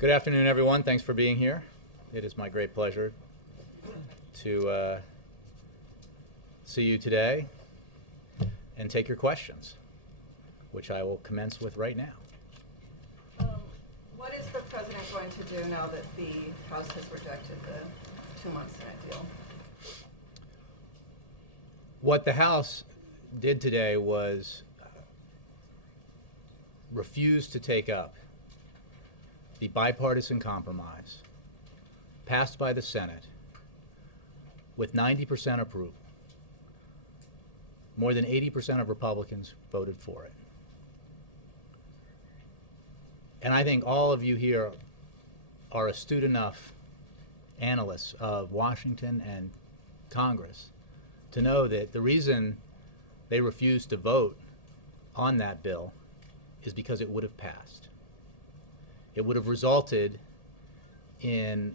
Good afternoon, everyone. Thanks for being here. It is my great pleasure to see you today and take your questions, which I will commence with right now. What is the president going to do now that the House has rejected the 2-month Senate deal? What the House did today was refuse to take up the bipartisan compromise passed by the Senate with 90% approval. More than 80% of Republicans voted for it. And I think all of you here are astute enough analysts of Washington and Congress to know that the reason they refused to vote on that bill is because it would have passed. It would have resulted in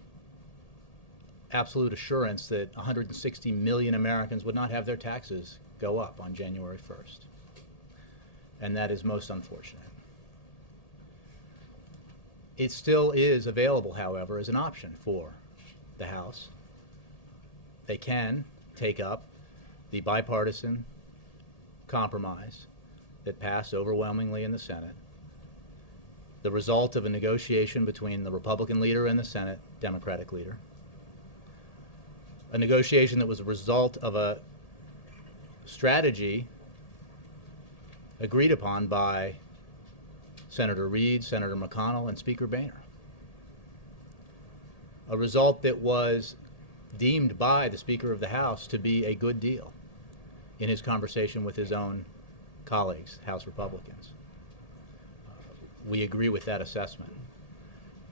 absolute assurance that 160 million Americans would not have their taxes go up on January 1st. And that is most unfortunate. It still is available, however, as an option for the House. They can take up the bipartisan compromise that passed overwhelmingly in the Senate, the result of a negotiation between the Republican leader and the Senate Democratic leader, a negotiation that was a result of a strategy agreed upon by Senator Reid, Senator McConnell, and Speaker Boehner. A result that was deemed by the Speaker of the House to be a good deal in his conversation with his own colleagues, House Republicans. We agree with that assessment.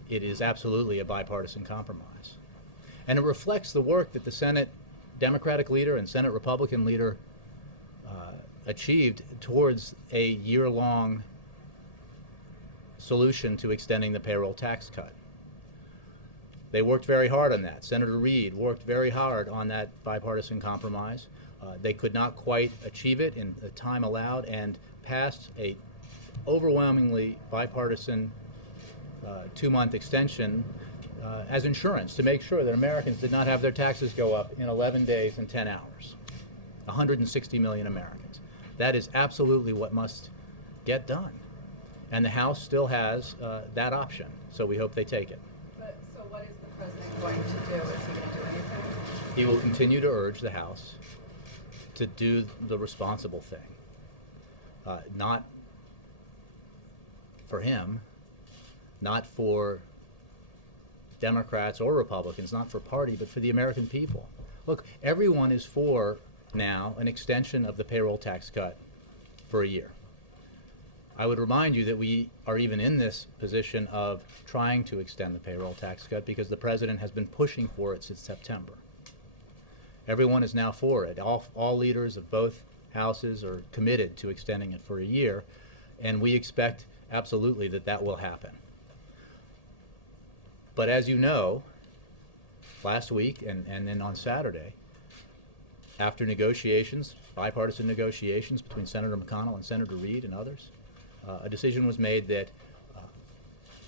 It is absolutely a bipartisan compromise. And it reflects the work that the Senate Democratic leader and Senate Republican leader achieved towards a year-long solution to extending the payroll tax cut. They worked very hard on that. Senator Reid worked very hard on that bipartisan compromise. They could not quite achieve it in the time allowed and passed a overwhelmingly bipartisan 2-month extension as insurance to make sure that Americans did not have their taxes go up in 11 days and 10 hours. 160 million Americans. That is absolutely what must get done. And the House still has that option, so we hope they take it. So what is the president going to do? Is he going to do anything? He will continue to urge the House to do the responsible thing. Not for him, not for Democrats or Republicans, not for party, but for the American people. Look, everyone is for now an extension of the payroll tax cut for a year. I would remind you that we are even in this position of trying to extend the payroll tax cut because the president has been pushing for it since September. Everyone is now for it. All leaders of both houses are committed to extending it for a year, and we expect absolutely that that will happen. But as you know, last week and then on Saturday, after negotiations, bipartisan negotiations between Senator McConnell and Senator Reid and others, a decision was made that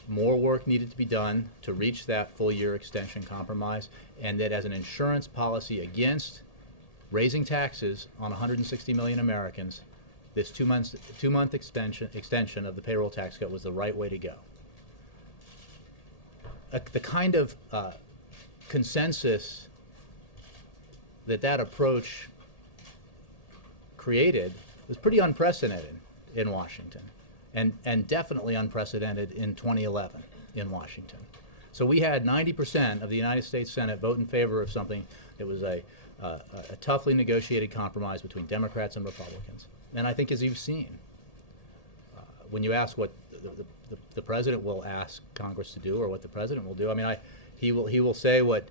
more work needed to be done to reach that full-year extension compromise, and that as an insurance policy against raising taxes on 160 million Americans, this 2-month extension of the payroll tax cut was the right way to go. The kind of consensus that approach created was pretty unprecedented in Washington, and definitely unprecedented in 2011 in Washington. So we had 90% of the United States Senate vote in favor of something that was a toughly negotiated compromise between Democrats and Republicans. And I think, as you've seen, when you ask what the president will ask Congress to do or what the president will do, I mean, he will say what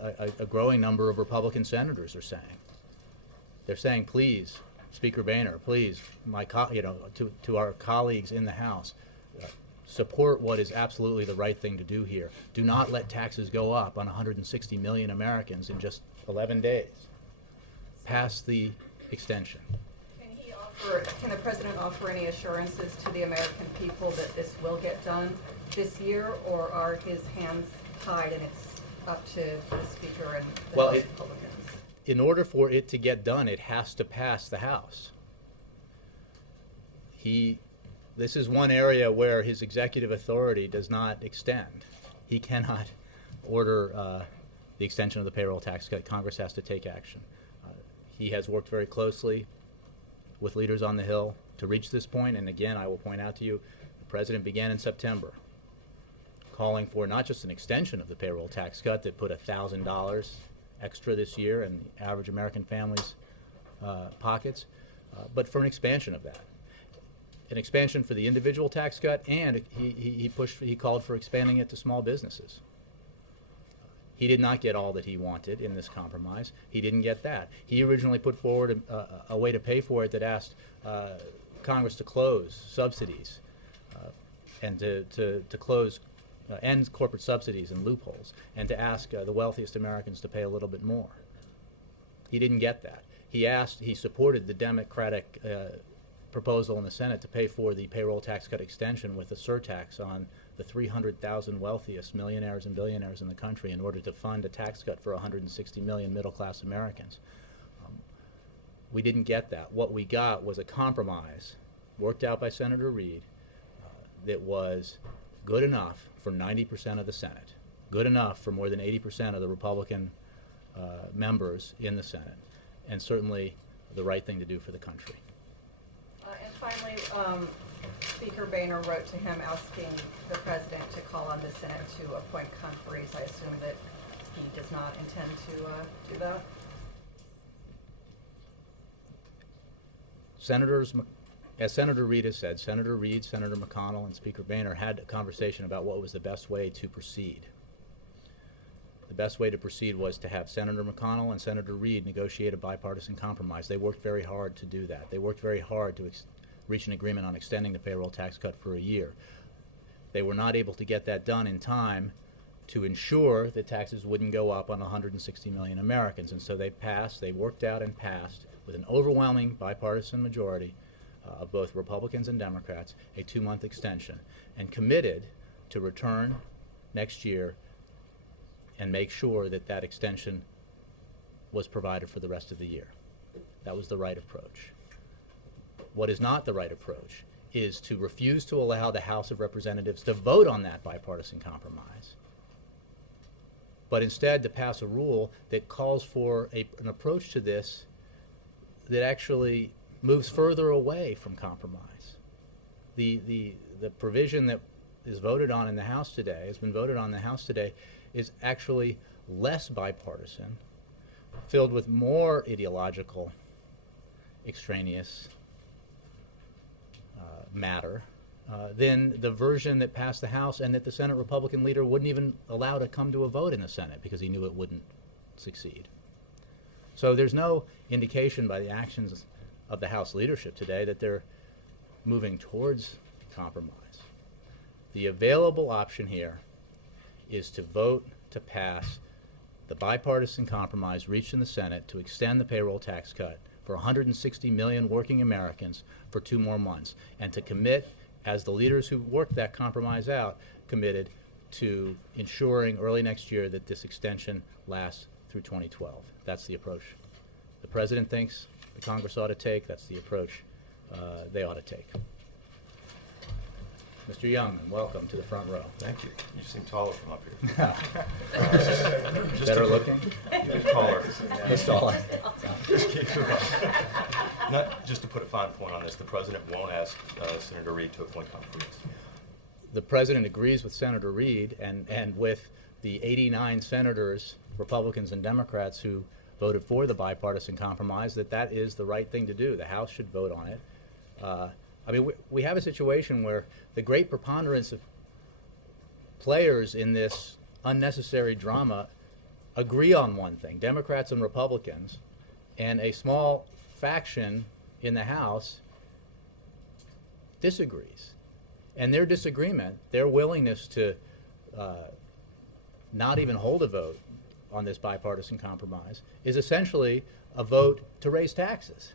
a growing number of Republican senators are saying. They're saying, please, Speaker Boehner, please, to our colleagues in the House, support what is absolutely the right thing to do here. Do not let taxes go up on 160 million Americans in just 11 days. Pass the extension. Can he offer can the president offer any assurances to the American people that this will get done this year, or are his hands tied and it's up to the Speaker and the House Republicans? In order for it to get done, it has to pass the House. This is one area where his executive authority does not extend. He cannot order the extension of the payroll tax cut. Congress has to take action. He has worked very closely with leaders on the Hill to reach this point, and again, I will point out to you, the President began in September calling for not just an extension of the payroll tax cut that put $1,000 extra this year in the average American family's pockets, but for an expansion of that. An expansion for the individual tax cut, and he called for expanding it to small businesses. He did not get all that he wanted in this compromise. He didn't get that. He originally put forward a way to pay for it that asked Congress to close subsidies and to close end corporate subsidies and loopholes, and to ask the wealthiest Americans to pay a little bit more. He didn't get that. He supported the Democratic proposal in the Senate to pay for the payroll tax cut extension with a surtax on the 300,000 wealthiest millionaires and billionaires in the country in order to fund a tax cut for 160 million middle-class Americans. We didn't get that. What we got was a compromise worked out by Senator Reid that was good enough for 90% of the Senate, good enough for more than 80% of the Republican members in the Senate, and certainly the right thing to do for the country. And finally, Speaker Boehner wrote to him asking the President to call on the Senate to appoint conferees. I assume that he does not intend to do that? As Senator Reid has said, Senator Reid, Senator McConnell, and Speaker Boehner had a conversation about what was the best way to proceed. The best way to proceed was to have Senator McConnell and Senator Reid negotiate a bipartisan compromise. They worked very hard to do that. They worked very hard to reach an agreement on extending the payroll tax cut for a year. They were not able to get that done in time to ensure that taxes wouldn't go up on 160 million Americans, and so they worked out and passed with an overwhelming bipartisan majority of both Republicans and Democrats a 2-month extension, and committed to return next year and make sure that that extension was provided for the rest of the year. That was the right approach. What is not the right approach is to refuse to allow the House of Representatives to vote on that bipartisan compromise, but instead to pass a rule that calls for an approach to this that actually moves further away from compromise. The provision that is voted on in the House today, has been voted on in the House today, is actually less bipartisan, filled with more ideological, extraneous matter than the version that passed the House and that the Senate Republican leader wouldn't even allow to come to a vote in the Senate because he knew it wouldn't succeed. So there's no indication by the actions of the House leadership today that they're moving towards compromise. The available option here is to vote to pass the bipartisan compromise reached in the Senate to extend the payroll tax cut for 160 million working Americans for 2 more months, and to commit, as the leaders who worked that compromise out committed, to ensuring early next year that this extension lasts through 2012. That's the approach the President thinks the Congress ought to take. That's the approach they ought to take. Mr. Youngman, welcome to the front row. Thank you. You seem taller from up here. Better looking? Just taller. Just taller. Not just to put a fine point on this, the President won't ask Senator Reid to appoint conferees. The President agrees with Senator Reid and with the 89 senators, Republicans and Democrats, who voted for the bipartisan compromise, that is the right thing to do. The House should vote on it. I mean, we have a situation where the great preponderance of players in this unnecessary drama agree on one thing, Democrats and Republicans, and a small faction in the House disagrees. And their disagreement, their willingness to not even hold a vote on this bipartisan compromise, is essentially a vote to raise taxes.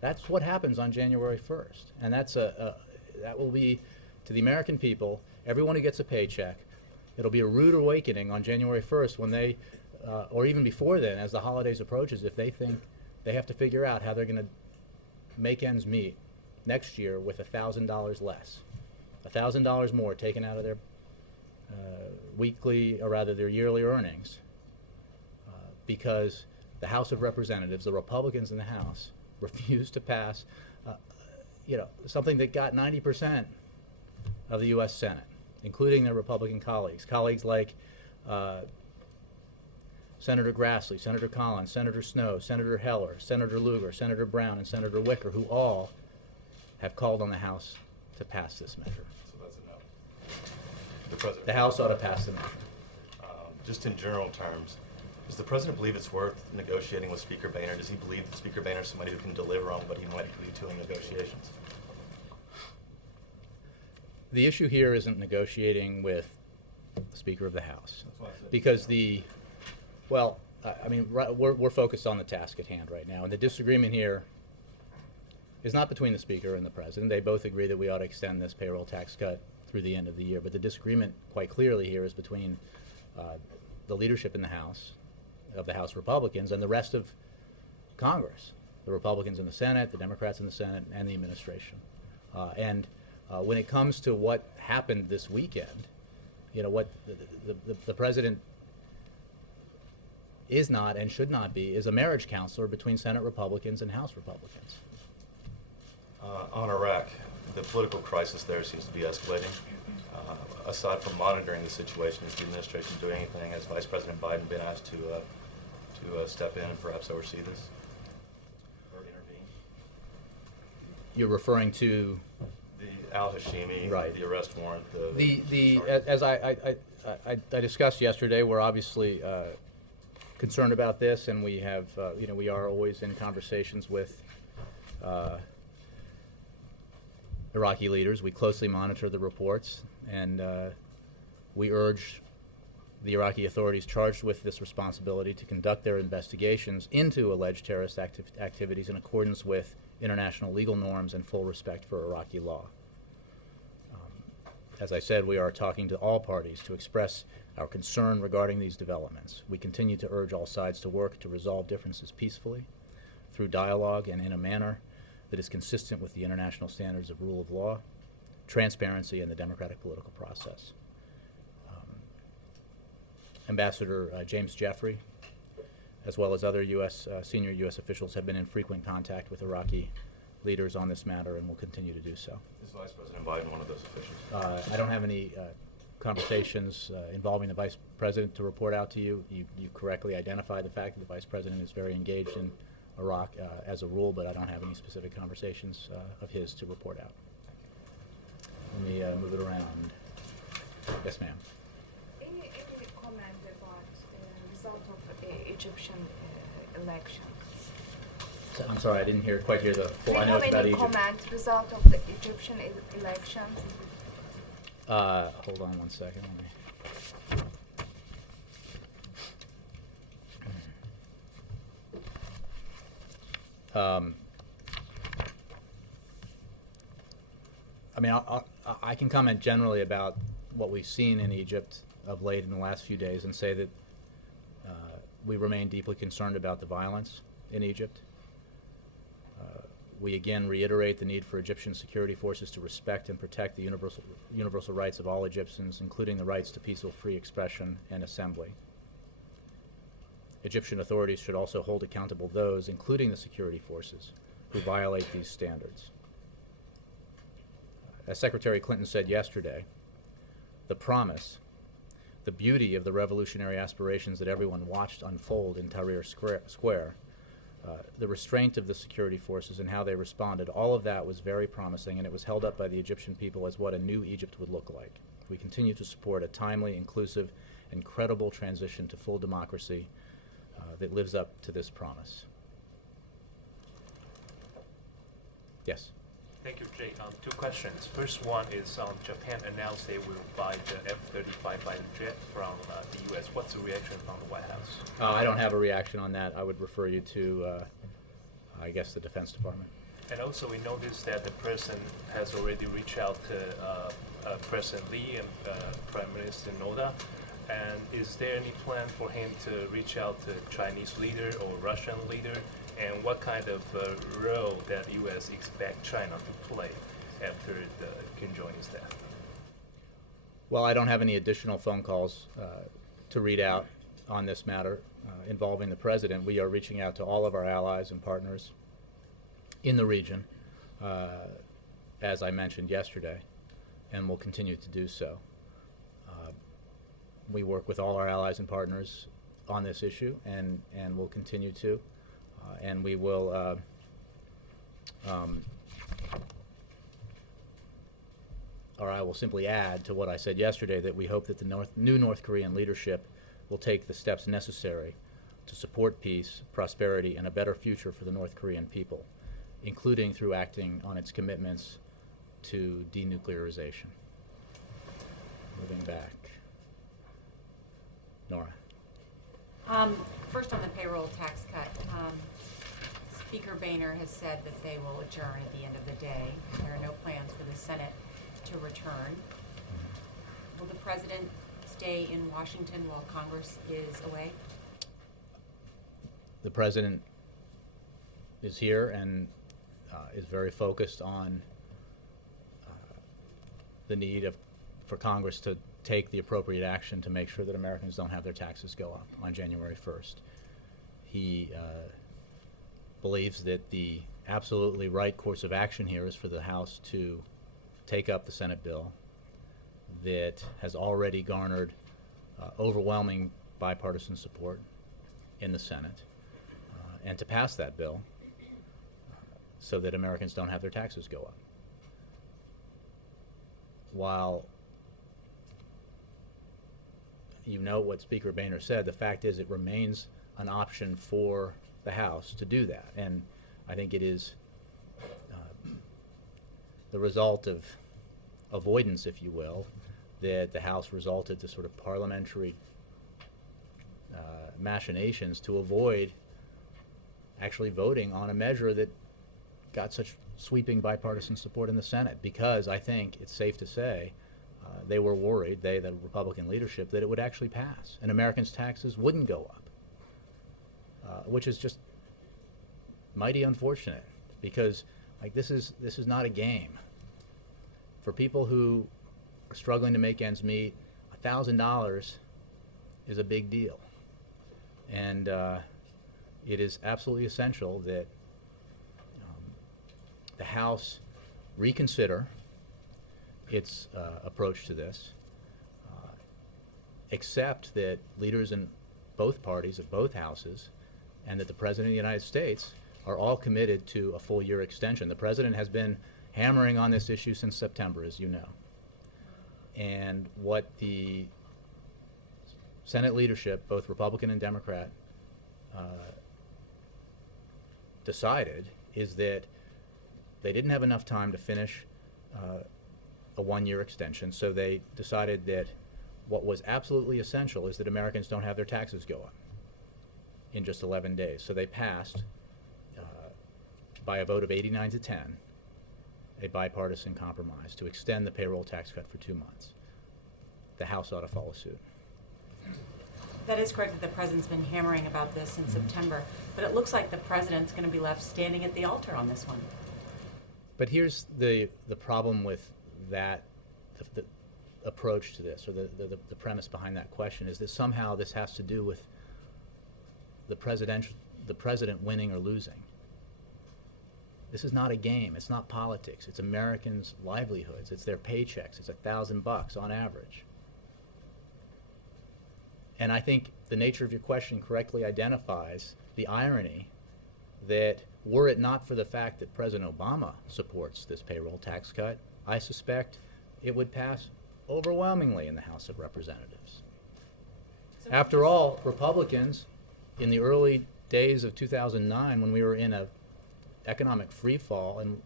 That's what happens on January 1st. And that will be, to the American people, everyone who gets a paycheck, it'll be a rude awakening on January 1st when they, or even before then, as the holidays approaches, if they think they have to figure out how they're going to make ends meet next year with $1,000 less. $1,000 more taken out of their weekly, or rather their yearly earnings, because the House of Representatives, the Republicans in the House, refused to pass, something that got 90% of the U.S. Senate, including their Republican colleagues like Senator Grassley, Senator Collins, Senator Snowe, Senator Heller, Senator Lugar, Senator Brown, and Senator Wicker, who all have called on the House to pass this measure. So that's a no. The President. The House ought to pass the measure. Just in general terms, does the President believe it's worth negotiating with Speaker Boehner? Does he believe that Speaker Boehner is somebody who can deliver on what he might agree to in negotiations? The issue here isn't negotiating with the Speaker of the House, That's why I said because we're focused on the task at hand right now, and the disagreement here is not between the Speaker and the President. They both agree that we ought to extend this payroll tax cut through the end of the year, but the disagreement quite clearly here is between the leadership in the House, of the House Republicans, and the rest of Congress, the Republicans in the Senate, the Democrats in the Senate, and the administration. When it comes to what happened this weekend, what the President is not and should not be is a marriage counselor between Senate Republicans and House Republicans. On Iraq, the political crisis there seems to be escalating. Aside from monitoring the situation, is the administration doing anything? Has Vice President Biden been asked to step in and perhaps oversee this or intervene? You're referring to The al-Hashimi, right. The arrest warrant, as I discussed yesterday, we're obviously concerned about this, and we have we are always in conversations with Iraqi leaders. We closely monitor the reports, and we urge the Iraqi authorities charged with this responsibility to conduct their investigations into alleged terrorist activities in accordance with international legal norms and full respect for Iraqi law. As I said, we are talking to all parties to express our concern regarding these developments. We continue to urge all sides to work to resolve differences peacefully, through dialogue and in a manner that is consistent with the international standards of rule of law, transparency, and the democratic political process. Ambassador James Jeffrey, as well as other senior U.S. officials, have been in frequent contact with Iraqi leaders on this matter and will continue to do so. Is Vice President Biden one of those officials? I don't have any conversations involving the Vice President to report out to you. You correctly identified the fact that the Vice President is very engaged in Iraq as a rule, but I don't have any specific conversations of his to report out. Let me move it around. Yes, ma'am. Any comment about the result of the Egyptian election? So, I'm sorry, I didn't quite hear the full. I know it's about Egypt. Comment result of the Egyptian election? Hold on one second. I can comment generally about what we've seen in Egypt of late in the last few days and say that we remain deeply concerned about the violence in Egypt. We again reiterate the need for Egyptian security forces to respect and protect the universal rights of all Egyptians, including the rights to peaceful free expression and assembly. Egyptian authorities should also hold accountable those, including the security forces, who violate these standards. As Secretary Clinton said yesterday, the promise, the beauty of the revolutionary aspirations that everyone watched unfold in Tahrir Square, the restraint of the security forces and how they responded, all of that was very promising, and it was held up by the Egyptian people as what a new Egypt would look like. We continue to support a timely, inclusive, and credible transition to full democracy that lives up to this promise. Yes? Thank you, Jay. Two questions. First one is Japan announced they will buy the F-35 fighter jet from the U.S. What's the reaction from the White House? I don't have a reaction on that. I would refer you to, I guess, the Defense Department. And also, we noticed that the president has already reached out to President Lee and Prime Minister Noda. And is there any plan for him to reach out to Chinese leader or Russian leader? And what kind of role that U.S. expect China to play after Kim Jong-un's death? Well, I don't have any additional phone calls to read out on this matter involving the president. We are reaching out to all of our allies and partners in the region, as I mentioned yesterday, and will continue to do so. We work with all our allies and partners on this issue, and will continue to, and we will or I will simply add to what I said yesterday, that we hope that the new North Korean leadership will take the steps necessary to support peace, prosperity, and a better future for the North Korean people, including through acting on its commitments to denuclearization. Moving back. Nora. First on the payroll tax cut, Speaker Boehner has said that they will adjourn at the end of the day. There are no plans for the Senate to return. Will the president stay in Washington while Congress is away? The president is here and is very focused on the need for Congress to take the appropriate action to make sure that Americans don't have their taxes go up on January 1st. He believes that the absolutely right course of action here is for the House to take up the Senate bill that has already garnered overwhelming bipartisan support in the Senate, and to pass that bill so that Americans don't have their taxes go up. While you know what Speaker Boehner said, the fact is it remains an option for the House to do that. And I think it is the result of avoidance, if you will, that the House resulted to sort of parliamentary machinations to avoid actually voting on a measure that got such sweeping bipartisan support in the Senate, because I think it's safe to say they were worried, the Republican leadership, that it would actually pass and Americans' taxes wouldn't go up, which is just mighty unfortunate, because like this is not a game. For people who are struggling to make ends meet, $1,000 is a big deal, and it is absolutely essential that the House reconsider its approach to this, accept that leaders in both parties of both houses and that the President of the United States are all committed to a full year extension. The President has been hammering on this issue since September, as you know. And what the Senate leadership, both Republican and Democrat, decided is that they didn't have enough time to finish a one-year extension, so they decided that what was absolutely essential is that Americans don't have their taxes go up in just 11 days. So they passed, by a vote of 89 to 10, a bipartisan compromise to extend the payroll tax cut for 2 months. The House ought to follow suit. That is correct that the president's been hammering about this in September, but it looks like the president's going to be left standing at the altar on this one. But here's the problem with that, the approach to this, or the premise behind that question, is that somehow this has to do with the president winning or losing. This is not a game. It's not politics. It's Americans' livelihoods. It's their paychecks. It's $1,000 on average. And I think the nature of your question correctly identifies the irony that were it not for the fact that President Obama supports this payroll tax cut, I suspect it would pass overwhelmingly in the House of Representatives. So After all, Republicans, in the early days of 2009, when we were in a economic free fall and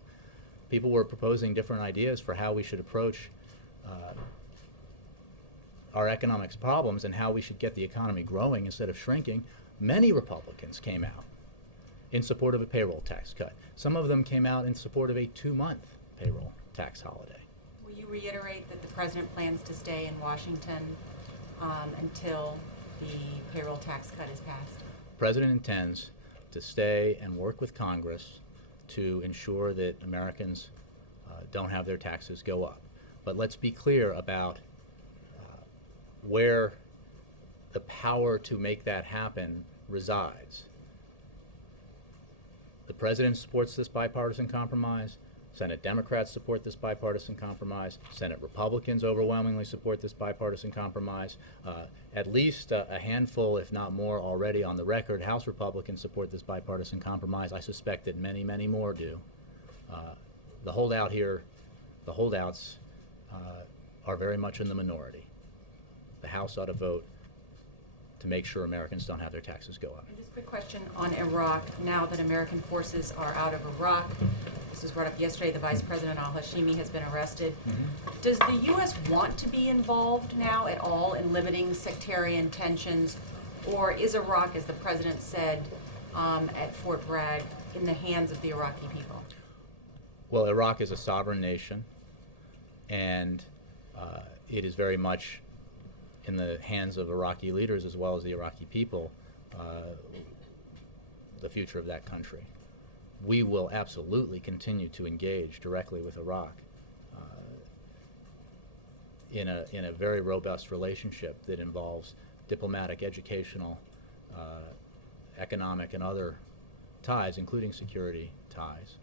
people were proposing different ideas for how we should approach our economic problems and how we should get the economy growing instead of shrinking, many Republicans came out in support of a payroll tax cut. Some of them came out in support of a 2-month payroll tax holiday. Will you reiterate that the president plans to stay in Washington until the payroll tax cut is passed? The president intends to stay and work with Congress to ensure that Americans don't have their taxes go up. But let's be clear about where the power to make that happen resides. The president supports this bipartisan compromise. Senate Democrats support this bipartisan compromise. Senate Republicans overwhelmingly support this bipartisan compromise. At least a handful, if not more, already on the record. House Republicans support this bipartisan compromise. I suspect that many, many more do. The holdouts are very much in the minority. The House ought to vote to make sure Americans don't have their taxes go up. And just a quick question on Iraq. Now that American forces are out of Iraq, this was brought up yesterday, the Vice President al-Hashimi has been arrested. Does the U.S. want to be involved now at all in limiting sectarian tensions, or is Iraq, as the President said at Fort Bragg, in the hands of the Iraqi people? Well, Iraq is a sovereign nation, and it is very much in the hands of Iraqi leaders as well as the Iraqi people, the future of that country. We will absolutely continue to engage directly with Iraq in a very robust relationship that involves diplomatic, educational, economic, and other ties, including security ties,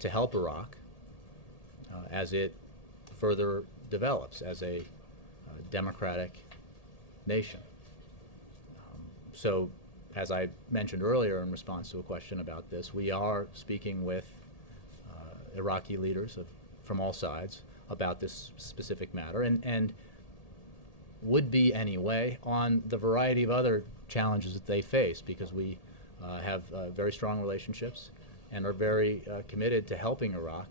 to help Iraq as it further develops as a democratic nation. So, as I mentioned earlier in response to a question about this, we are speaking with Iraqi leaders from all sides about this specific matter, and would be anyway on the variety of other challenges that they face, because we have very strong relationships and are very committed to helping Iraq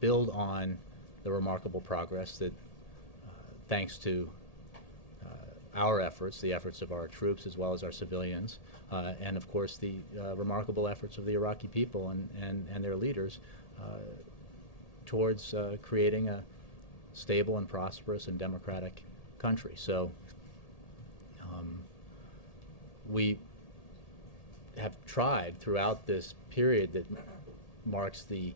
build on the remarkable progress that, thanks to our efforts, the efforts of our troops as well as our civilians, and of course the remarkable efforts of the Iraqi people and their leaders towards creating a stable and prosperous and democratic country. So we have tried throughout this period that marks the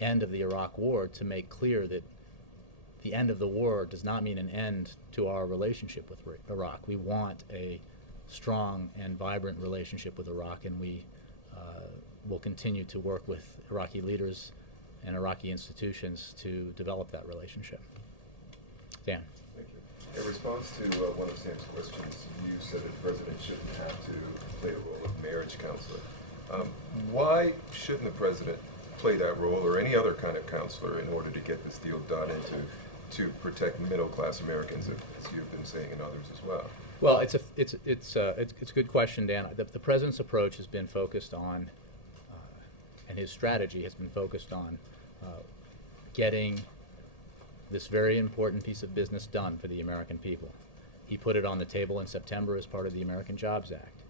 end of the Iraq War to make clear that the end of the war does not mean an end to our relationship with Iraq. We want a strong and vibrant relationship with Iraq, and we will continue to work with Iraqi leaders and Iraqi institutions to develop that relationship. Dan. Thank you. In response to one of Sam's questions, you said that the president shouldn't have to play the role of marriage counselor. Why shouldn't the president play that role, or any other kind of counselor, in order to get this deal done and to protect middle-class Americans, as you've been saying, and others as well? Well, it's a good question, Dan. The president's approach has been focused on, and his strategy has been focused on, getting this very important piece of business done for the American people. He put it on the table in September as part of the American Jobs Act.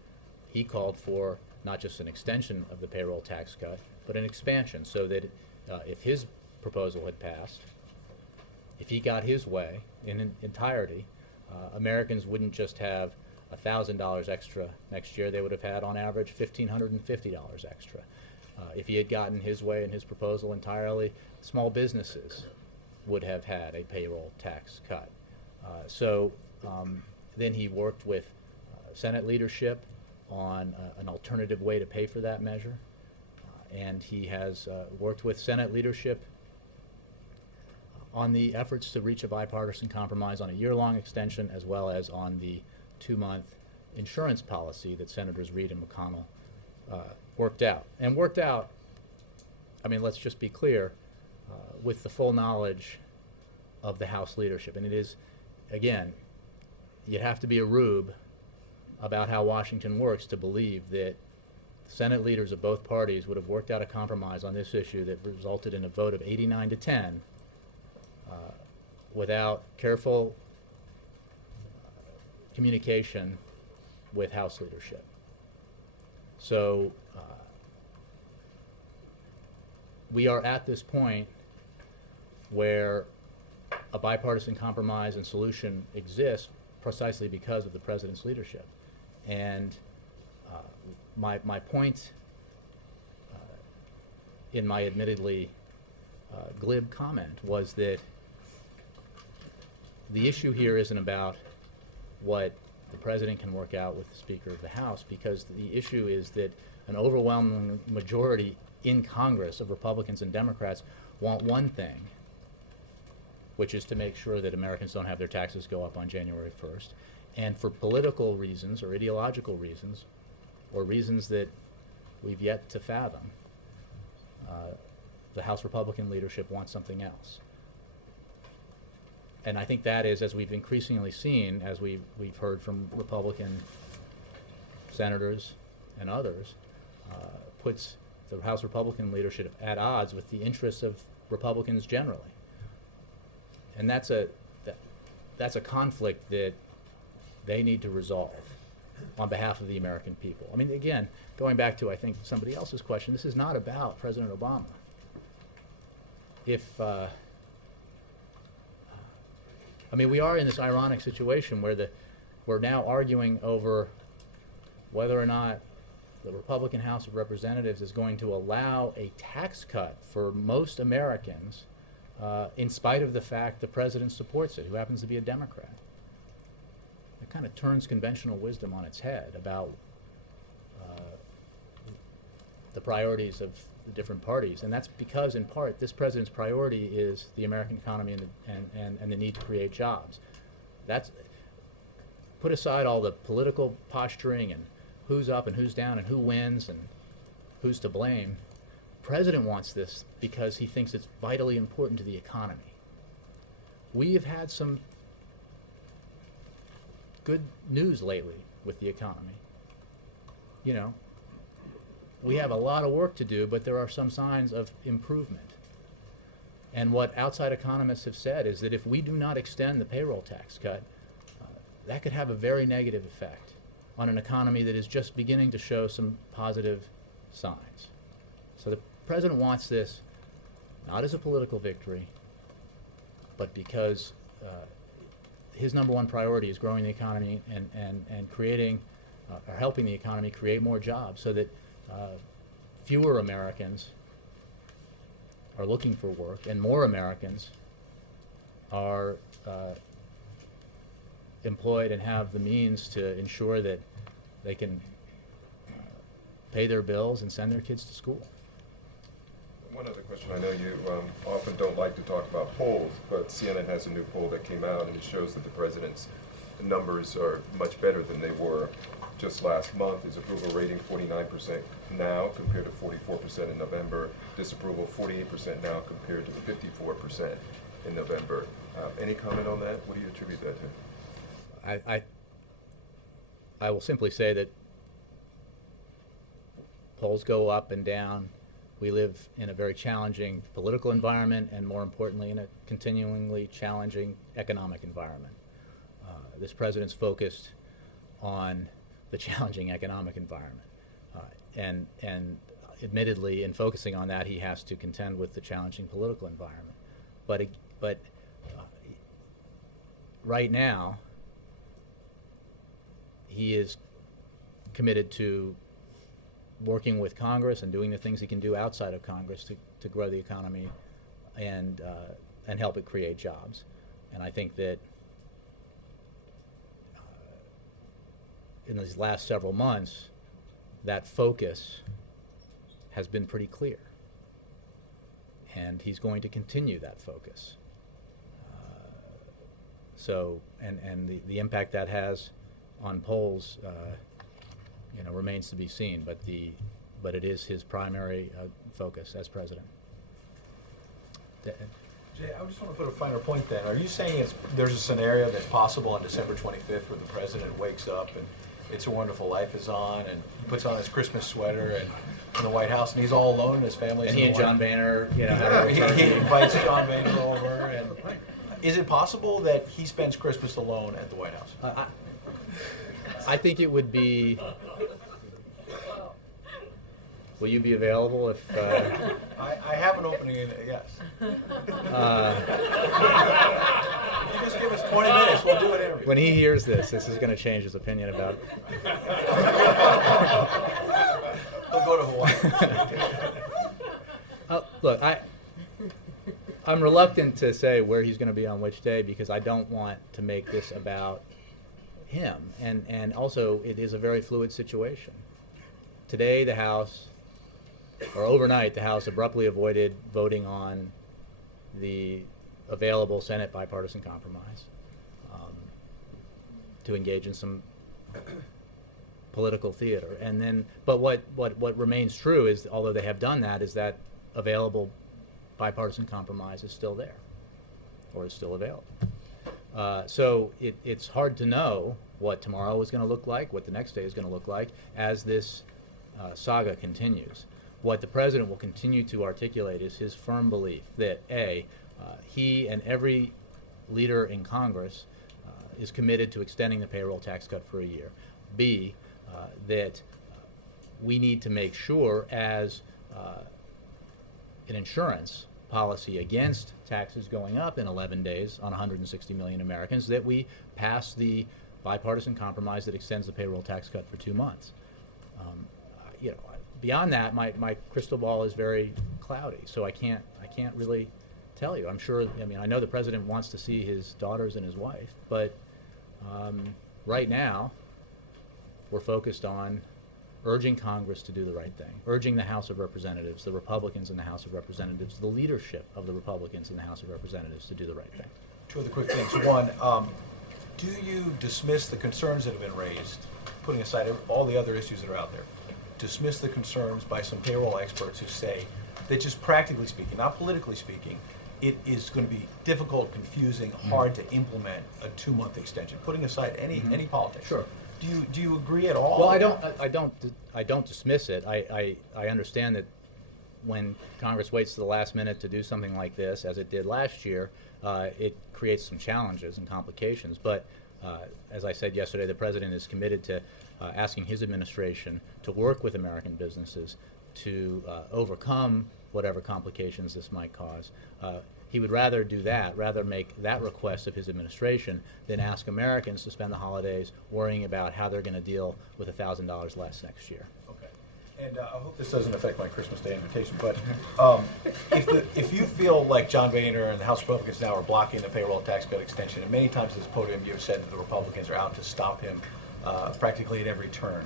He called for not just an extension of the payroll tax cut, but an expansion, so that if his proposal had passed, if he got his way in entirety, Americans wouldn't just have $1,000 extra next year. They would have had, on average, $1,550 extra. If he had gotten his way in his proposal entirely, small businesses would have had a payroll tax cut. Then he worked with Senate leadership on an alternative way to pay for that measure. And he has worked with Senate leadership on the efforts to reach a bipartisan compromise on a year-long extension, as well as on the 2-month insurance policy that Senators Reid and McConnell worked out. And worked out, I mean, let's just be clear, with the full knowledge of the House leadership. And it is, again, you'd have to be a rube about how Washington works to believe that Senate leaders of both parties would have worked out a compromise on this issue that resulted in a vote of 89-10 without careful communication with House leadership. So we are at this point where a bipartisan compromise and solution exists precisely because of the president's leadership. And my point in my admittedly glib comment was that the issue here isn't about what the president can work out with the Speaker of the House, because the issue is that an overwhelming majority in Congress of Republicans and Democrats want one thing, which is to make sure that Americans don't have their taxes go up on January 1st. And for political reasons or ideological reasons, or reasons that we've yet to fathom, the House Republican leadership wants something else. And I think that is, as we've increasingly seen, as we've heard from Republican senators and others, puts the House Republican leadership at odds with the interests of Republicans generally. And that's a conflict that they need to resolve on behalf of the American people. I mean, again, going back to, I think, somebody else's question, this is not about President Obama. I mean, we are in this ironic situation where we're now arguing over whether or not the Republican House of Representatives is going to allow a tax cut for most Americans in spite of the fact the president supports it, who happens to be a Democrat. It kind of turns conventional wisdom on its head about the priorities of the different parties, and that's because, in part, this president's priority is the American economy and the need to create jobs. That's, put aside all the political posturing and who's up and who's down and who wins and who's to blame. The president wants this because he thinks it's vitally important to the economy. We have had some good news lately with the economy. You know, we have a lot of work to do, but there are some signs of improvement. And what outside economists have said is that if we do not extend the payroll tax cut, that could have a very negative effect on an economy that is just beginning to show some positive signs. So the president wants this not as a political victory, but because his number one priority is growing the economy and creating, or helping the economy create more jobs so that fewer Americans are looking for work and more Americans are employed and have the means to ensure that they can pay their bills and send their kids to school. One other question. I know you often don't like to talk about polls, but CNN has a new poll that came out, and it shows that the president's numbers are much better than they were just last month. His approval rating 49% now compared to 44% in November. Disapproval 48% now compared to 54% in November. Any comment on that? What do you attribute that to? I will simply say that polls go up and down. We live in a very challenging political environment, and more importantly, in a continually challenging economic environment. This president's focused on the challenging economic environment, and admittedly, in focusing on that, he has to contend with the challenging political environment. But right now, he is committed to working with Congress and doing the things he can do outside of Congress to grow the economy and help it create jobs. And I think that in these last several months, that focus has been pretty clear. And he's going to continue that focus. And the impact that has on polls remains to be seen, but it is his primary focus as president. Jay, I just want to put a finer point then. Are you saying there's a scenario that's possible on December 25th where the president wakes up and It's a Wonderful Life is on, and he puts on his Christmas sweater and in the White House, and he's all alone, and his family's And he in and the John White- Boehner, have a he return. invites John Boehner over, and is it possible that he spends Christmas alone at the White House? I think it would be Will you be available if? I have an opening in, yes. You just give us 20 minutes, we'll do an interview. When he hears this is going to change his opinion about it. He'll go to Hawaii. Look, I'm reluctant to say where he's going to be on which day because I don't want to make this about him. And also, it is a very fluid situation. Today, the House, or overnight, the House abruptly avoided voting on the available Senate bipartisan compromise to engage in some political theater. And then, but what remains true is, although they have done that, is that available bipartisan compromise is still there, or is still available. So it's hard to know what tomorrow is going to look like, what the next day is going to look like as this saga continues. What the president will continue to articulate is his firm belief that A, he and every leader in Congress is committed to extending the payroll tax cut for a year. B, that we need to make sure as an insurance policy against taxes going up in 11 days on 160 million Americans that we pass the bipartisan compromise that extends the payroll tax cut for 2 months. Beyond that, my crystal ball is very cloudy, so I can't really tell you. I'm sure. I know the president wants to see his daughters and his wife, but right now we're focused on urging Congress to do the right thing, urging the House of Representatives, the Republicans in the House of Representatives, the leadership of the Republicans in the House of Representatives to do the right thing. Two other quick things. One, do you dismiss the concerns that have been raised, putting aside all the other issues that are out there, dismiss the concerns by some payroll experts who say that just practically speaking, not politically speaking, it is going to be difficult, confusing, hard to implement a 2-month extension, putting aside any politics? Sure. Do you agree at all? Well, I don't dismiss it. I understand that when Congress waits to the last minute to do something like this, as it did last year, it creates some challenges and complications. But as I said yesterday, the president is committed to asking his administration to work with American businesses to overcome whatever complications this might cause. He would rather do that, rather make that request of his administration than ask Americans to spend the holidays worrying about how they're going to deal with $1,000 less next year. Okay. And I hope this doesn't affect my Christmas Day invitation, but if you feel like John Boehner and the House Republicans now are blocking the payroll tax cut extension, and many times at this podium you've said that the Republicans are out to stop him practically at every turn,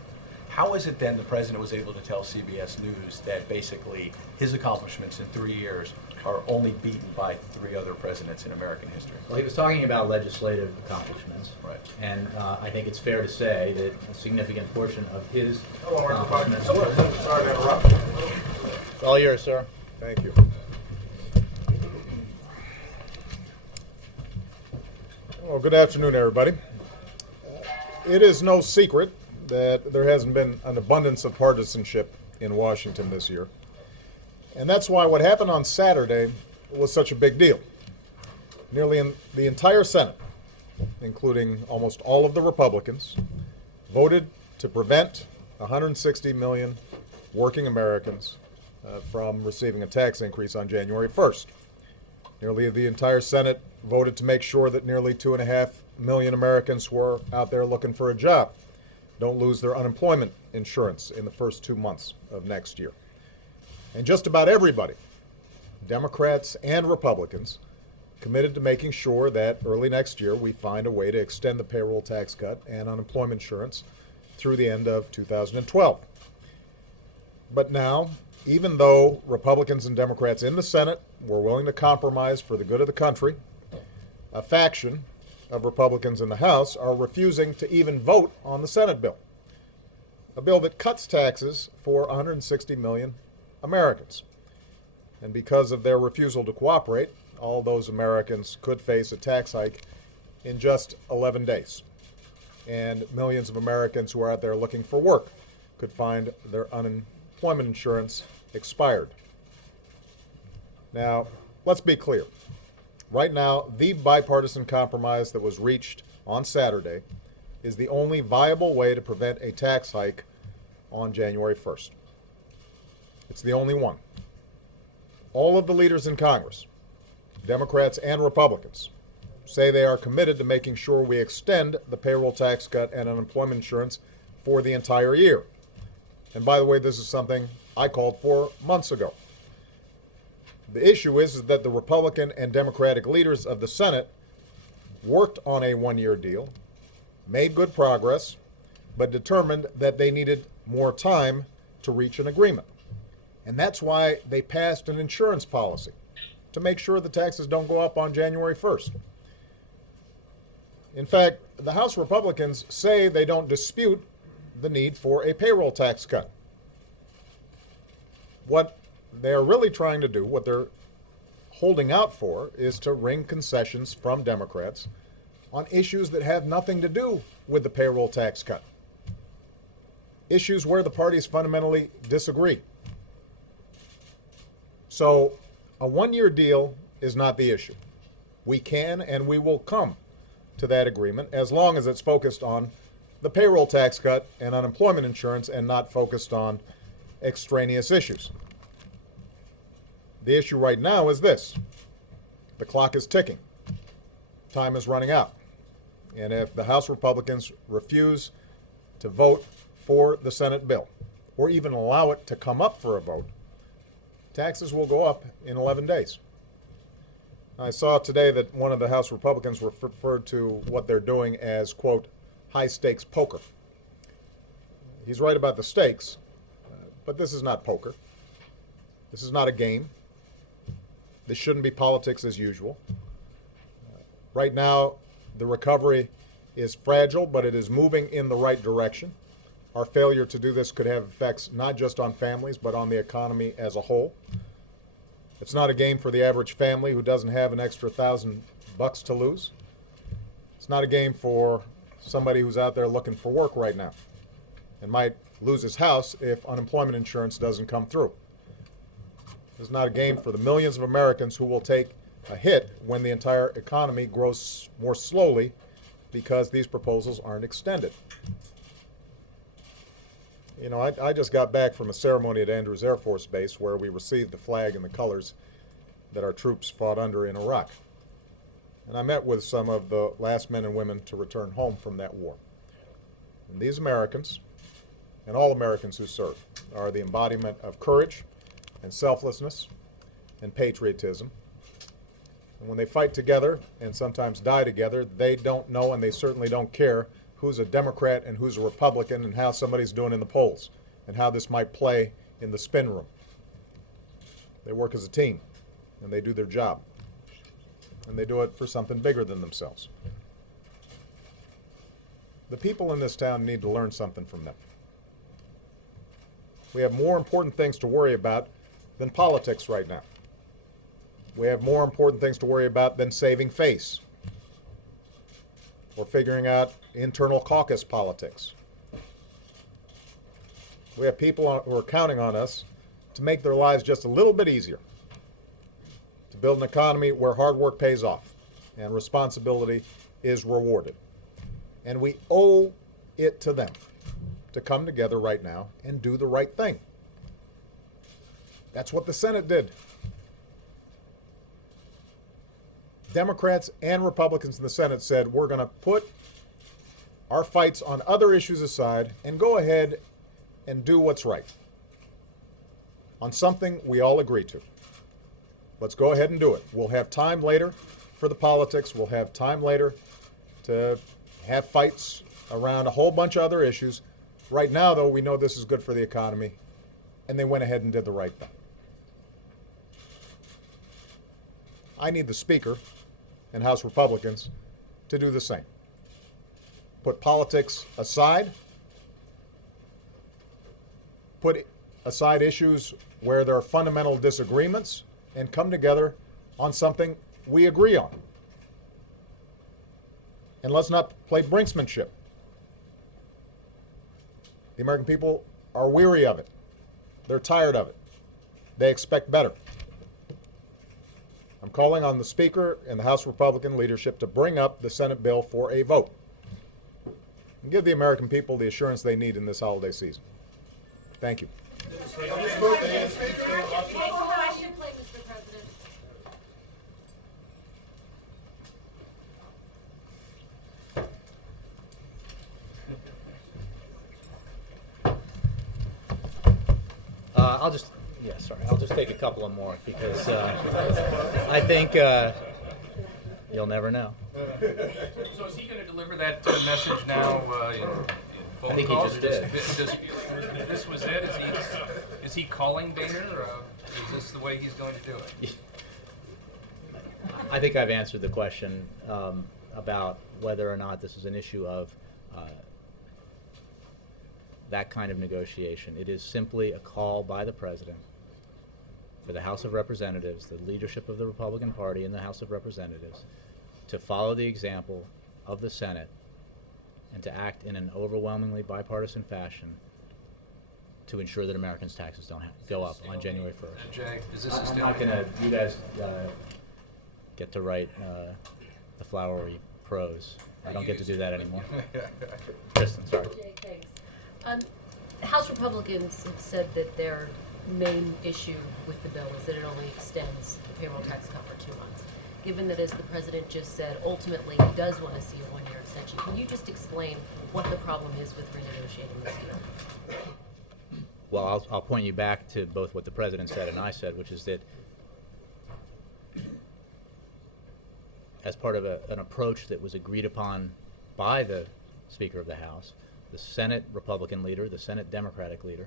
how is it then the president was able to tell CBS News that basically his accomplishments in 3 years are only beaten by 3 other presidents in American history? Well, he was talking about legislative accomplishments. Right. And I think it's fair to say that a significant portion of his accomplishments... Sorry to interrupt. It's all yours, sir. Thank you. Well, good afternoon, everybody. It is no secret that there hasn't been an abundance of partisanship in Washington this year. And that's why what happened on Saturday was such a big deal. Nearly the entire Senate, including almost all of the Republicans, voted to prevent 160 million working Americans from receiving a tax increase on January 1st. Nearly the entire Senate voted to make sure that nearly 2.5 million Americans who are out there looking for a job don't lose their unemployment insurance in the first 2 months of next year. And just about everybody, Democrats and Republicans, committed to making sure that early next year we find a way to extend the payroll tax cut and unemployment insurance through the end of 2012. But now, even though Republicans and Democrats in the Senate were willing to compromise for the good of the country, a faction of Republicans in the House are refusing to even vote on the Senate bill, a bill that cuts taxes for 160 million Americans. And because of their refusal to cooperate, all those Americans could face a tax hike in just 11 days. And millions of Americans who are out there looking for work could find their unemployment insurance expired. Now, let's be clear. Right now, the bipartisan compromise that was reached on Saturday is the only viable way to prevent a tax hike on January 1st. It's the only one. All of the leaders in Congress, Democrats and Republicans, say they are committed to making sure we extend the payroll tax cut and unemployment insurance for the entire year. And by the way, this is something I called for months ago. The issue is that the Republican and Democratic leaders of the Senate worked on a one-year deal, made good progress, but determined that they needed more time to reach an agreement. And that's why they passed an insurance policy to make sure the taxes don't go up on January 1st. In fact, the House Republicans say they don't dispute the need for a payroll tax cut. What they're really trying to do, what they're holding out for, is to wring concessions from Democrats on issues that have nothing to do with the payroll tax cut. Issues where the parties fundamentally disagree. So a one-year deal is not the issue. We can and we will come to that agreement as long as it's focused on the payroll tax cut and unemployment insurance and not focused on extraneous issues. The issue right now is this. The clock is ticking. Time is running out. And if the House Republicans refuse to vote for the Senate bill, or even allow it to come up for a vote, taxes will go up in 11 days. I saw today that one of the House Republicans referred to what they're doing as, quote, high-stakes poker. He's right about the stakes, but this is not poker. This is not a game. This shouldn't be politics as usual. Right now, the recovery is fragile, but it is moving in the right direction. Our failure to do this could have effects not just on families, but on the economy as a whole. It's not a game for the average family who doesn't have an extra $1,000 to lose. It's not a game for somebody who's out there looking for work right now and might lose his house if unemployment insurance doesn't come through. It's not a game for the millions of Americans who will take a hit when the entire economy grows more slowly because these proposals aren't extended. You know, I just got back from a ceremony at Andrews Air Force Base where we received the flag and the colors that our troops fought under in Iraq. And I met with some of the last men and women to return home from that war. And these Americans, and all Americans who serve, are the embodiment of courage and selflessness and patriotism. And when they fight together and sometimes die together, they don't know and they certainly don't care who's a Democrat and who's a Republican and how somebody's doing in the polls and how this might play in the spin room. They work as a team and they do their job. And they do it for something bigger than themselves. The people in this town need to learn something from them. We have more important things to worry about than politics right now. We have more important things to worry about than saving face or figuring out internal caucus politics. We have people who are counting on us to make their lives just a little bit easier, to build an economy where hard work pays off and responsibility is rewarded. And we owe it to them to come together right now and do the right thing. That's what the Senate did. Democrats and Republicans in the Senate said, we're going to put our fights on other issues aside and go ahead and do what's right on something we all agree to. Let's go ahead and do it. We'll have time later for the politics. We'll have time later to have fights around a whole bunch of other issues. Right now, though, we know this is good for the economy, and they went ahead and did the right thing. I need the Speaker and House Republicans to do the same. Put politics aside. Put aside issues where there are fundamental disagreements and come together on something we agree on. And let's not play brinksmanship. The American people are weary of it. They're tired of it. They expect better. I'm calling on the Speaker and the House Republican leadership to bring up the Senate bill for a vote and give the American people the assurance they need in this holiday season. Thank you. Question, please, Mr. President. I'll just take a couple of more because I think you'll never know. So is he going to deliver that message now in phone I think he calls? just did. This was it? Is he calling Boehner? Is this the way he's going to do it? I think I've answered the question about whether or not this is an issue of that kind of negotiation. It is simply a call by the President for the House of Representatives, the leadership of the Republican Party in the House of Representatives, to follow the example of the Senate and to act in an overwhelmingly bipartisan fashion to ensure that Americans' taxes don't go up on January 1st. Jay, is this a I'm stalemate? not going to, you guys get to write the flowery prose. I don't get to do that anymore. Kristen, sorry. Jay, thanks. House Republicans have said that their main issue with the bill is that it only extends the payroll tax cut for 2 months. Given that, as the President just said, ultimately he does want to see a one-year extension, can you just explain what the problem is with renegotiating this deal? Well, I'll point you back to both what the President said and I said, which is that as part of an approach that was agreed upon by the Speaker of the House, the Senate Republican leader, the Senate Democratic leader,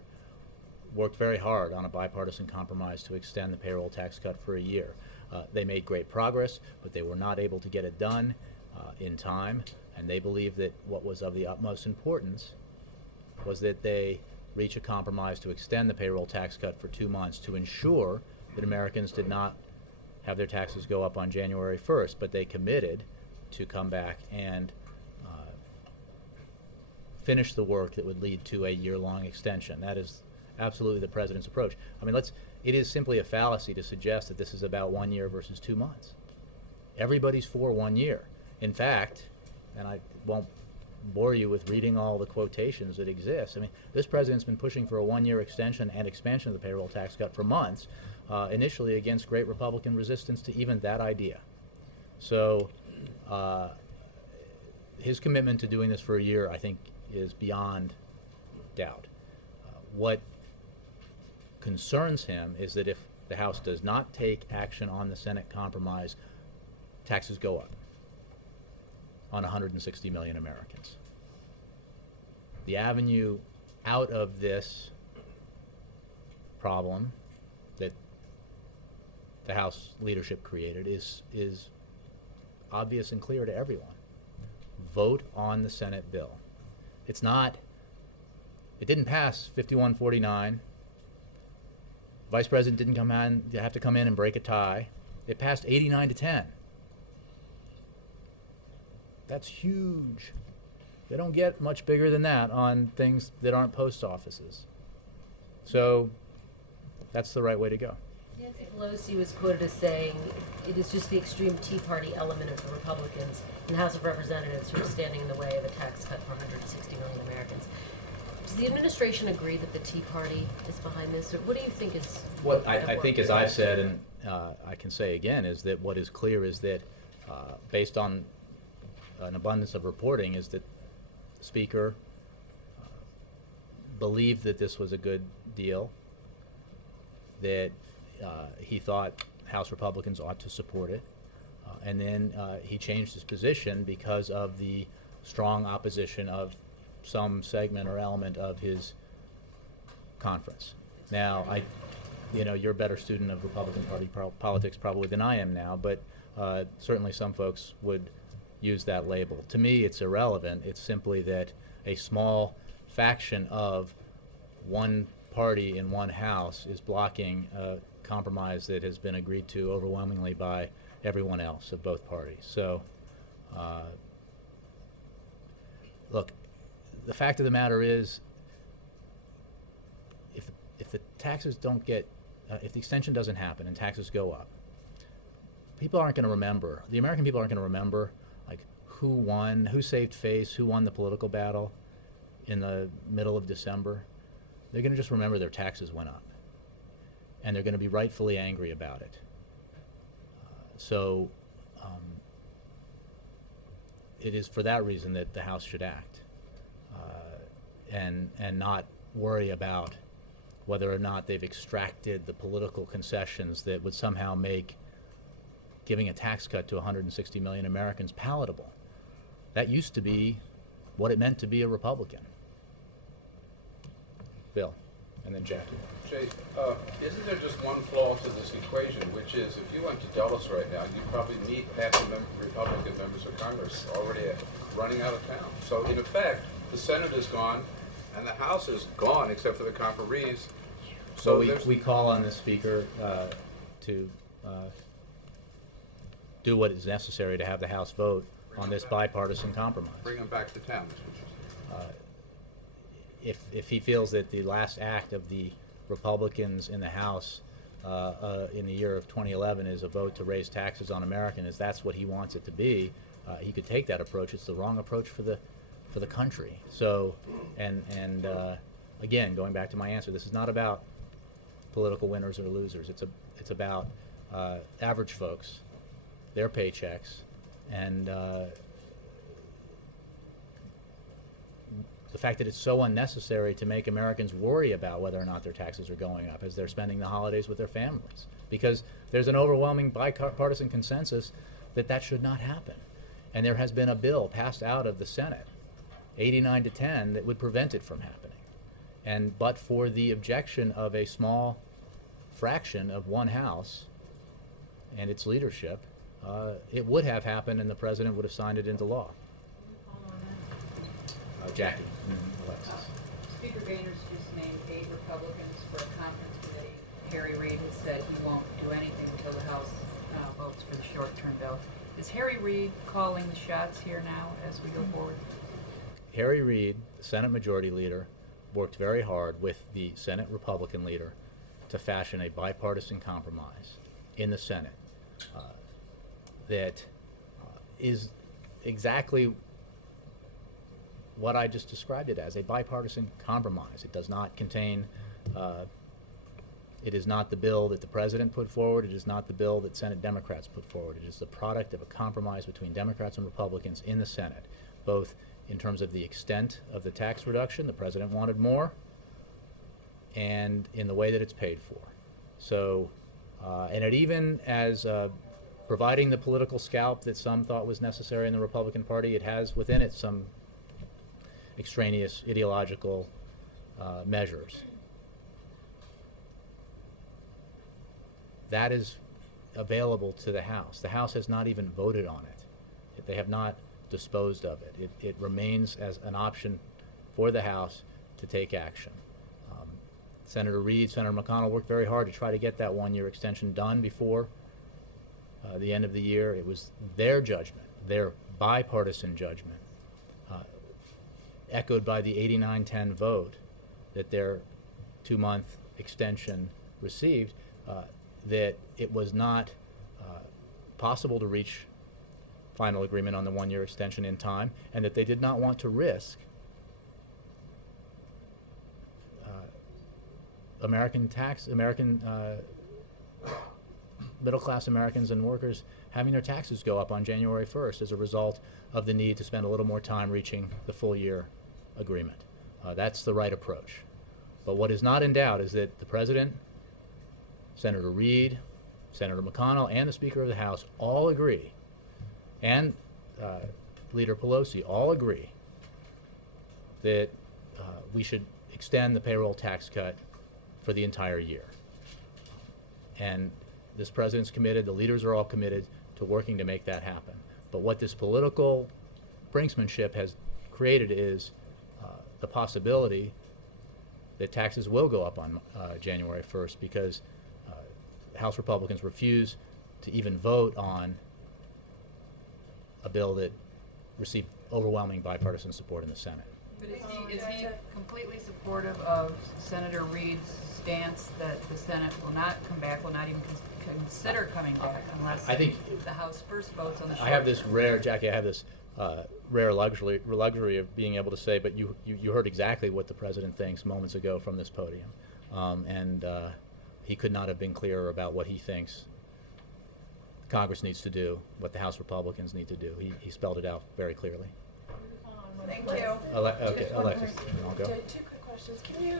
worked very hard on a bipartisan compromise to extend the payroll tax cut for a year. They made great progress, but they were not able to get it done in time, and they believed that what was of the utmost importance was that they reach a compromise to extend the payroll tax cut for 2 months to ensure that Americans did not have their taxes go up on January 1st, but they committed to come back and finish the work that would lead to a year-long extension. That is absolutely the President's approach. I mean, it is simply a fallacy to suggest that this is about 1 year versus 2 months. Everybody's for 1 year. In fact, and I won't bore you with reading all the quotations that exist, I mean, this President's been pushing for a 1-year extension and expansion of the payroll tax cut for months, initially against great Republican resistance to even that idea. So his commitment to doing this for a year, I think, is beyond doubt. What concerns him is that if the House does not take action on the Senate compromise, taxes go up on 160 million Americans. The avenue out of this problem that the House leadership created is obvious and clear to everyone. Vote on the Senate bill. It didn't pass 51-49. Vice President didn't have to come in and break a tie. It passed 89-10. That's huge. They don't get much bigger than that on things that aren't post offices. So that's the right way to go. Nancy Pelosi was quoted as saying it is just the extreme Tea Party element of the Republicans in the House of Representatives who are standing in the way of a tax cut for 160 million Americans. Does the administration agree that the Tea Party is behind this, or what do you think is? What I think, as I've said, and I can say again, is that what is clear is that, based on an abundance of reporting, is that the Speaker believed that this was a good deal, that he thought House Republicans ought to support it, and then he changed his position because of the strong opposition of some segment or element of his conference. Now, you're a better student of Republican Party politics probably than I am now, but certainly some folks would use that label. To me, it's irrelevant. It's simply that a small faction of one party in one house is blocking a compromise that has been agreed to overwhelmingly by everyone else of both parties. So, look, the fact of the matter is, if the taxes don't get, if the extension doesn't happen and taxes go up, people aren't going to remember. The American people aren't going to remember, like, who won, who saved face, who won the political battle in the middle of December. they're going to just remember their taxes went up. And they're going to be rightfully angry about it. So it is for that reason that the House should act and not worry about whether or not they've extracted the political concessions that would somehow make giving a tax cut to 160 million Americans palatable. That used to be what it meant to be a Republican. Bill, and then Jackie. Jay, isn't there just one flaw to this equation, which is if you went to Dulles right now, you'd probably meet half the Republican members of Congress already running out of town. So in effect, the Senate is gone, and the House is gone, except for the conferees. So we call on the Speaker to do what is necessary to have the House vote on this bipartisan compromise. Bring them back to town, is what you're saying. If he feels that the last act of the Republicans in the House in the year of 2011 is a vote to raise taxes on Americans, that's what he wants it to be, he could take that approach. It's the wrong approach for the country. So, and again, going back to my answer, this is not about political winners or losers. It's about average folks, their paychecks, and the fact that it's so unnecessary to make Americans worry about whether or not their taxes are going up as they're spending the holidays with their families. Because there's an overwhelming bipartisan consensus that that should not happen. And there has been a bill passed out of the Senate, 89-10, that would prevent it from happening. But for the objection of a small fraction of one House and its leadership, it would have happened and the President would have signed it into law. Jackie. Alexis. Speaker Boehner's just named 8 Republicans for a conference committee. Harry Reid has said he won't do anything until the House votes for the short-term bill. Is Harry Reid calling the shots here now as we go forward? Harry Reid, the Senate Majority Leader, worked very hard with the Senate Republican leader to fashion a bipartisan compromise in the Senate that is exactly what I just described it as, a bipartisan compromise. It does not contain, it is not the bill that the President put forward, it is not the bill that Senate Democrats put forward. It is the product of a compromise between Democrats and Republicans in the Senate, both in terms of the extent of the tax reduction, the President wanted more, and in the way that it's paid for. So, and it even as providing the political scalp that some thought was necessary in the Republican Party, it has within it some extraneous ideological measures. That is available to the House. The House has not even voted on it. They have not disposed of it. It remains as an option for the House to take action. Senator Reid, Senator McConnell worked very hard to try to get that one-year extension done before the end of the year. It was their judgment, their bipartisan judgment, echoed by the 89-10 vote that their 2-month extension received, that it was not possible to reach final agreement on the 1-year extension in time, and that they did not want to risk middle-class Americans and workers having their taxes go up on January 1st as a result of the need to spend a little more time reaching the full-year agreement. That's the right approach. But what is not in doubt is that the President, Senator Reid, Senator McConnell, and the Speaker of the House all agree, and Leader Pelosi all agree, that we should extend the payroll tax cut for the entire year. And this President's committed, the leaders are all committed to working to make that happen. But what this political brinksmanship has created is the possibility that taxes will go up on January 1st because House Republicans refuse to even vote on a bill that received overwhelming bipartisan support in the Senate. But is he completely supportive of Senator Reid's stance that the Senate will not come back, will not even consider coming back unless I think the House first votes on the short I have this term? rare, Jackie, I have this rare luxury of being able to say, but you heard exactly what the president thinks moments ago from this podium. And he could not have been clearer about what he thinks Congress needs to do, what the House Republicans need to do. He spelled it out very clearly. Thank you. Okay, Alexis, and I'll go. Jay, two quick questions. Can you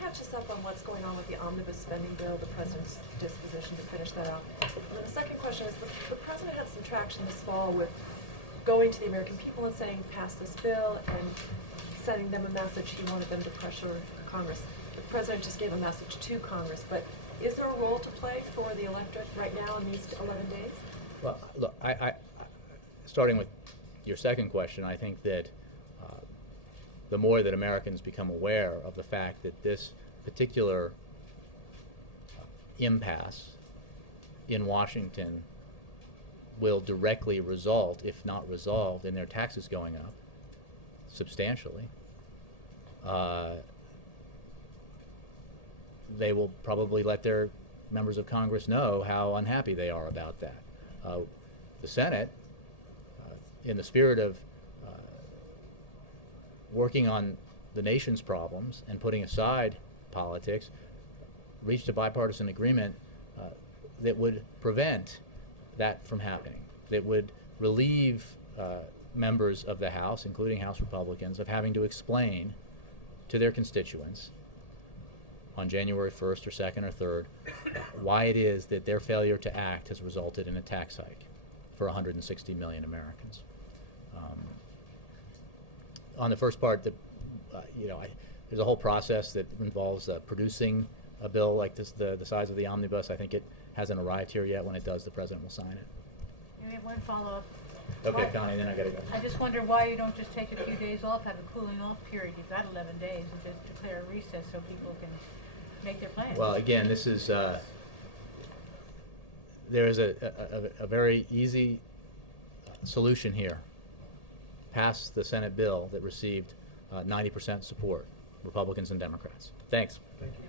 catch us up on what's going on with the omnibus spending bill, the president's disposition to finish that up? And then the second question is, the president had some traction this fall with going to the American people and saying, pass this bill, and sending them a message he wanted them to pressure Congress. The president just gave a message to Congress, but is there a role to play for the electorate right now in these 11 days? Well, look, starting with your second question, I think that the more that Americans become aware of the fact that this particular impasse in Washington will directly result, if not resolved, in their taxes going up substantially, they will probably let their members of Congress know how unhappy they are about that. The Senate, in the spirit of working on the nation's problems and putting aside politics, reached a bipartisan agreement that would prevent that from happening, that would relieve members of the House, including House Republicans, of having to explain to their constituents on January 1st or 2nd or 3rd why it is that their failure to act has resulted in a tax hike for 160 million Americans. On the first part, there's a whole process that involves producing a bill like this, the size of the omnibus. I think it hasn't arrived here yet. When it does, the president will sign it. We have one follow-up. Okay, Connie, then I gotta go. I just wonder why you don't just take a few days off, have a cooling off period. You've got 11 days, and just declare a recess so people can make their plans. Well, again, this is there is a very easy solution here. Pass the Senate bill that received 90% support, Republicans and Democrats. Thanks. Thank you.